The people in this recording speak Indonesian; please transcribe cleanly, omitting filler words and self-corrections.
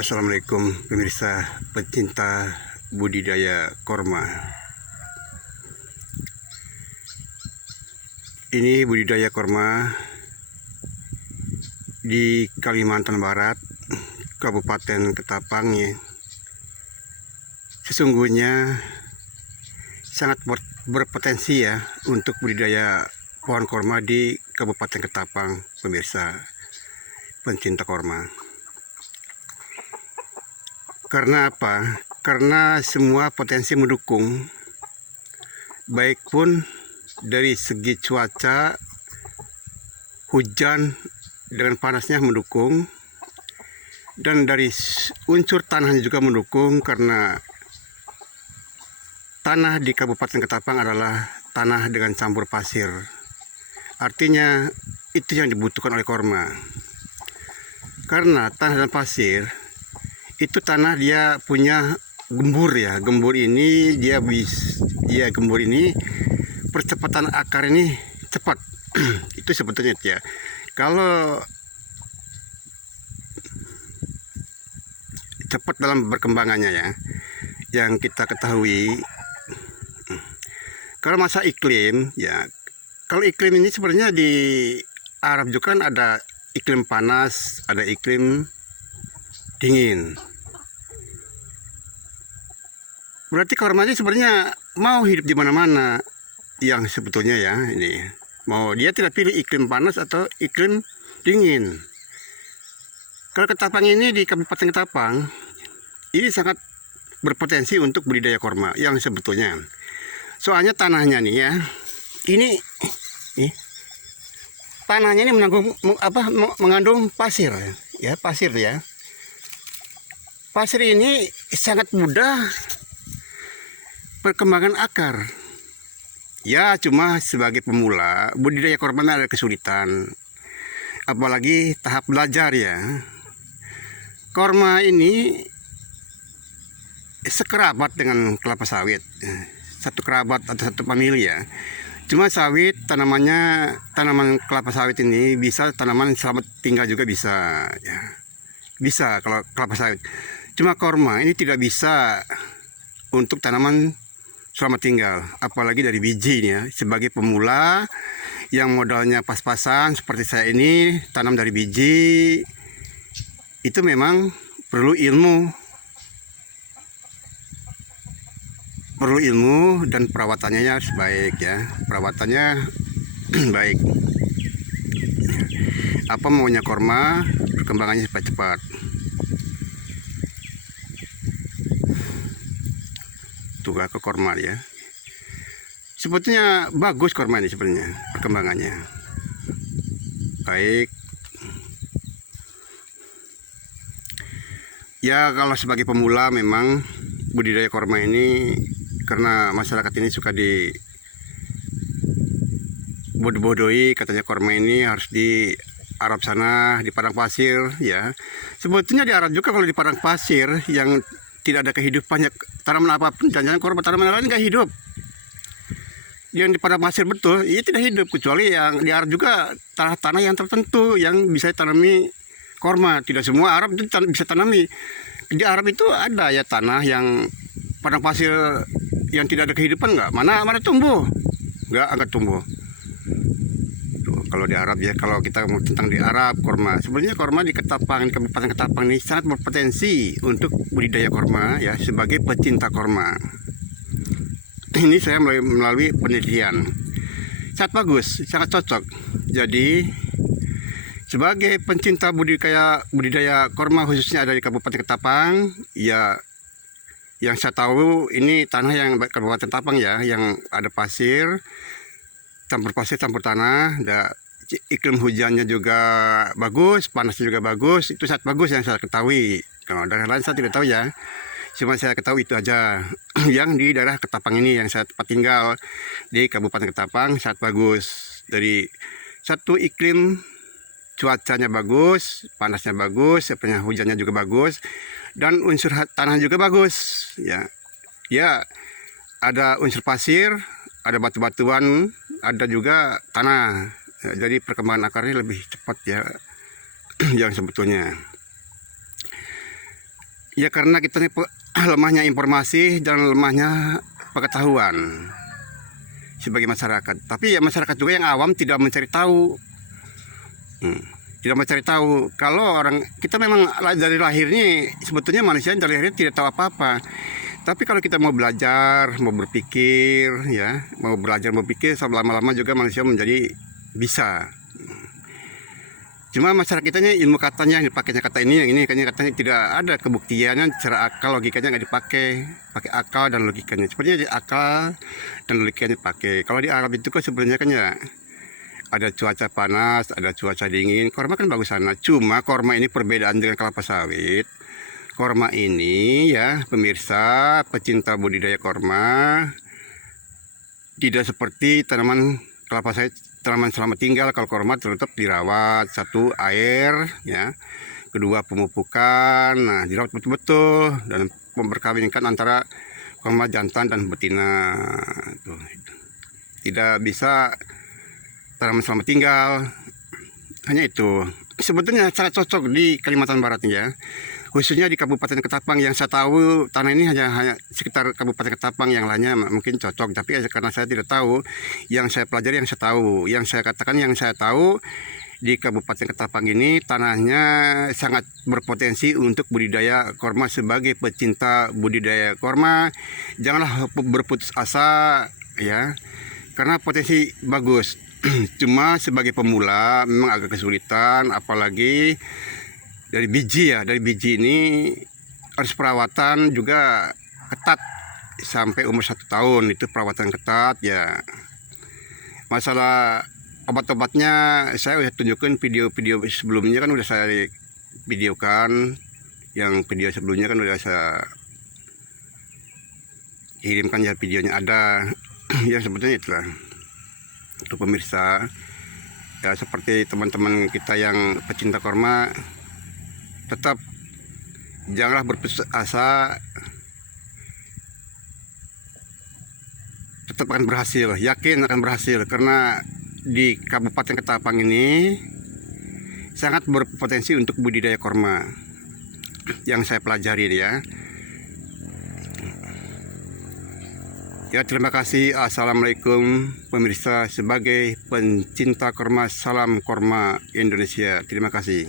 Assalamualaikum pemirsa pecinta budidaya korma. Ini budidaya korma di Kalimantan Barat, Kabupaten Ketapang ya. Sesungguhnya sangat berpotensi ya untuk budidaya pohon korma di Kabupaten Ketapang, pemirsa pencinta korma. Karena apa? Karena semua potensi mendukung, baik pun dari segi cuaca, hujan dengan panasnya mendukung, dan dari unsur tanahnya juga mendukung, karena tanah di Kabupaten Ketapang adalah tanah dengan campur pasir. Artinya itu yang dibutuhkan oleh korma. Karena tanah dan pasir itu tanah dia punya gembur ya. Gembur ini gembur ini percepatan akar ini cepat. Itu sebetulnya ya. Kalau cepat dalam berkembangannya ya, yang kita ketahui, kalau masa iklim ya, kalau iklim ini sebenarnya di Arab juga kan ada iklim panas, ada iklim dingin. Berarti kormanya sebenarnya mau hidup di mana-mana, yang sebetulnya ya ini mau dia tidak pilih iklim panas atau iklim dingin. Kalau Ketapang ini di Kabupaten Ketapang ini sangat berpotensi untuk budidaya korma yang sebetulnya. Soalnya tanahnya nih ya, ini tanahnya ini mengandung pasir ya, pasir ya. Pasir ini sangat mudah perkembangan akar. Ya, cuma sebagai pemula budidaya korma ada kesulitan, apalagi tahap belajar ya. Korma ini sekerabat dengan kelapa sawit, satu kerabat atau satu famili ya. Cuma sawit tanaman kelapa sawit ini bisa tanaman selamat tinggal juga bisa ya. Bisa kalau kelapa sawit. Cuma korma ini tidak bisa untuk tanaman selamat tinggal, apalagi dari biji ya. Sebagai pemula yang modalnya pas-pasan seperti saya ini, tanam dari biji, itu memang perlu ilmu dan perawatannya harus baik ya. Perawatannya baik. Apa maunya korma, perkembangannya cepat-cepat. Tuh ke korma ya. Sebetulnya bagus korma ini sebenarnya perkembangannya. Baik. Ya kalau sebagai pemula memang budidaya korma ini, karena masyarakat ini suka di bodoh-bodohi, katanya korma ini harus di Arab sana, di padang pasir ya. Sebetulnya di Arab juga kalau di padang pasir yang tidak ada kehidupannya, tanaman apapun, jangan korma, tanaman lain nggak hidup. Yang di padang pasir betul, ini tidak hidup, kecuali yang di Arab juga tanah-tanah yang tertentu yang bisa tanami korma. Tidak semua Arab itu bisa tanami. Di Arab itu ada ya tanah yang padang pasir yang tidak ada kehidupan, nggak, mana tumbuh, nggak tumbuh. Kalau di Arab ya, kalau kita mau tentang di Arab korma, sebenarnya korma di Ketapang, di Kabupaten Ketapang ini sangat berpotensi untuk budidaya korma ya, sebagai pecinta korma. Ini saya melalui penelitian, sangat bagus, sangat cocok. Jadi sebagai pencinta budidaya korma khususnya ada di Kabupaten Ketapang ya, yang saya tahu ini tanah yang Kabupaten Ketapang ya, yang ada pasir, campur pasir, campur tanah, iklim hujannya juga bagus, panasnya juga bagus. Itu sangat bagus yang saya ketahui. Kalau daerah lain saya tidak tahu ya, cuma saya ketahui itu aja. Yang di daerah Ketapang ini yang saya tempat tinggal di Kabupaten Ketapang sangat bagus. Dari satu iklim, cuacanya bagus, panasnya bagus, hujannya juga bagus, dan unsur tanah juga bagus ya. Ya, ada unsur pasir, ada batu-batuan, ada juga tanah ya, jadi perkembangan akarnya lebih cepat ya yang sebetulnya. Ya karena kita ini lemahnya informasi dan lemahnya pengetahuan sebagai masyarakat. Tapi ya masyarakat juga yang awam tidak mencari tahu. Tidak mencari tahu. Kalau orang kita memang dari lahirnya sebetulnya manusia dari lahirnya tidak tahu apa-apa. Tapi kalau kita mau belajar, mau berpikir, ya, mau belajar berpikir, lama-lama juga manusia menjadi bisa. Cuma masyarakat kita ini ilmu katanya dipakainya kata ini, yang ini katanya tidak ada kebuktiannya secara akal, logikanya nggak dipakai, pakai akal dan logikanya. Sepertinya akal dan logikanya dipakai. Kalau di Arab itu kan sebenarnya kan ya ada cuaca panas, ada cuaca dingin. Korma kan bagus sana. Cuma korma ini perbedaan dengan kelapa sawit. Korma ini ya pemirsa pecinta budidaya korma tidak seperti tanaman kelapa sawit, tanaman selama tinggal. Kalau korma tetap dirawat, satu air ya, kedua pemupukan, nah dirawat betul-betul dan memperkawinkan antara korma jantan dan betina. Tuh. Tidak bisa tanaman selama tinggal, hanya itu. Sebetulnya sangat cocok di Kalimantan Barat ya, khususnya di Kabupaten Ketapang. Yang saya tahu tanah ini hanya sekitar Kabupaten Ketapang, yang lainnya mungkin cocok, tapi karena saya tidak tahu, yang saya pelajari, yang saya tahu, yang saya katakan, yang saya tahu di Kabupaten Ketapang ini tanahnya sangat berpotensi untuk budidaya korma. Sebagai pecinta budidaya korma, janganlah berputus asa ya, karena potensi bagus. Cuma sebagai pemula memang agak kesulitan, apalagi dari biji ya. Dari biji ini harus perawatan juga ketat sampai umur 1 tahun, itu perawatan ketat ya. Masalah obat-obatnya saya sudah tunjukkan video-video sebelumnya, kan udah saya videokan. Yang video sebelumnya kan udah saya kirimkan ya, videonya ada. Yang sebetulnya itulah untuk pemirsa ya, seperti teman-teman kita yang pecinta korma, tetap janganlah berputus asa, tetap akan berhasil, yakin akan berhasil, karena di Kabupaten Ketapang ini sangat berpotensi untuk budidaya korma yang saya pelajari ya. Ya, terima kasih. Assalamualaikum pemirsa, sebagai pencinta korma, salam korma Indonesia. Terima kasih.